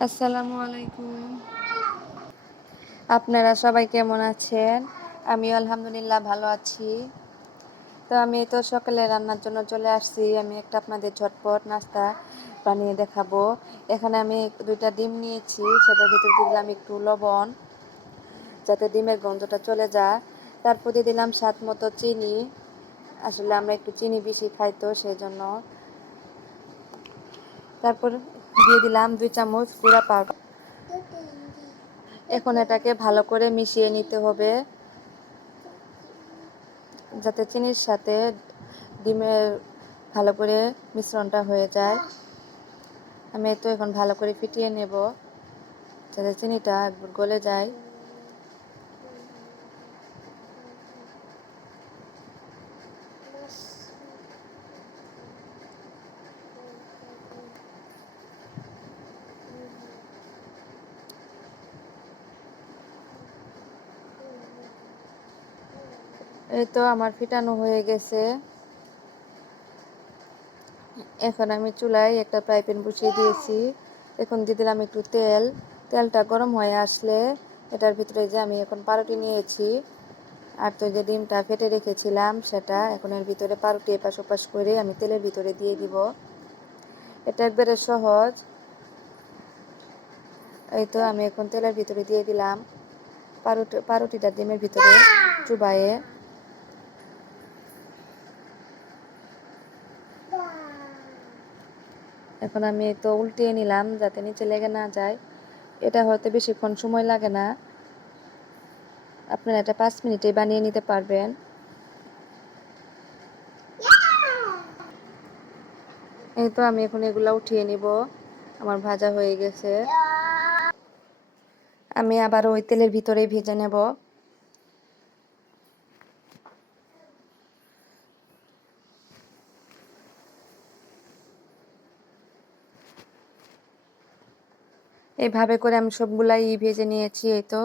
আসসালামু আলাইকুম। আপনারা সবাই কেমন আছেন? আমি আলহামদুলিল্লাহ ভালো আছি। তো আমি তো সকালে রান্নার জন্য চলে আসছি। আমি একটা আপনাদের ঝটপট নাস্তা বানিয়ে দেখাবো। এখানে আমি দুইটা ডিম নিয়েছি, সেটার ভিতরে দিলাম একটু লবণ, যাতে ডিমের গন্ধটা চলে যায়। তারপরে দিলাম স্বাদ মতো চিনি। আসলে আমরা একটু চিনি বেশি খাই তো, সেই জন্য। তারপর দিয়ে দিলাম দুই চামচ গুঁড়া পাউডার। এখন এটাকে ভালো করে মিশিয়ে নিতে হবে। যাতে চিনির সাথে ডিমের ভালো করে মিশ্রণটা হয়ে যায়। আমি তো এখন ভালো করে ফিটিয়ে নেব, যাতে চিনিটা একবার গলে যায়। এই তো আমার ফিটানো হয়ে গেছে। এখন আমি চুলায় একটা প্যান বসিয়ে দিয়েছি। এখন দিয়ে দিলাম একটু তেল। তেলটা গরম হয়ে আসলে এটার ভিতরে যে আমি এখন পাউরুটি নিয়েছি আর তো যে ডিমটা ফেটে রেখেছিলাম সেটা এখন এর ভিতরে পাউরুটি এপাশ ওপাশ করে আমি তেলের ভিতরে দিয়ে দিব। এটা একবারে সহজ। এই তো আমি এখন তেলের ভিতরে দিয়ে দিলাম। পাউরুটি, পাউরুটিটা ডিমের ভিতরে চুবায়ে। এখন আমি তো উল্টিয়ে নিলাম যাতে নিচে লেগে না যায়। এটা হয়তো বেশিক্ষণ সময় লাগে না। আপনারা এটা পাঁচ মিনিটে বানিয়ে নিতে পারবেন। এই তো আমি এখন এগুলো উঠিয়ে নিব। আমার ভাজা হয়ে গেছে। আমি আবার ওই তেলের ভিতরেই ভেজে নেব। এইভাবে করে আমি সবগুলাই ভেজে নিয়েছি, এই তো।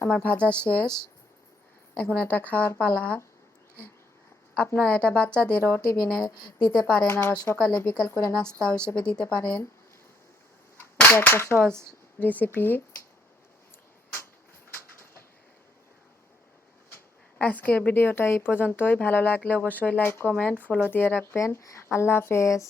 আমার ভাজা শেষ। এখন এটা খাওয়ার পালা। আপনারা এটা বাচ্চাদেরও টিফিনে দিতে পারেন, আবার সকালে বিকাল করে নাস্তা হিসেবে দিতে পারেন। এটা একটা সহজ রেসিপি আজকের ভিডিওটা এই পর্যন্তই। ভালো লাগলে অবশ্যই লাইক কমেন্ট ফলো দিয়ে রাখবেন। আল্লাহ হাফেজ।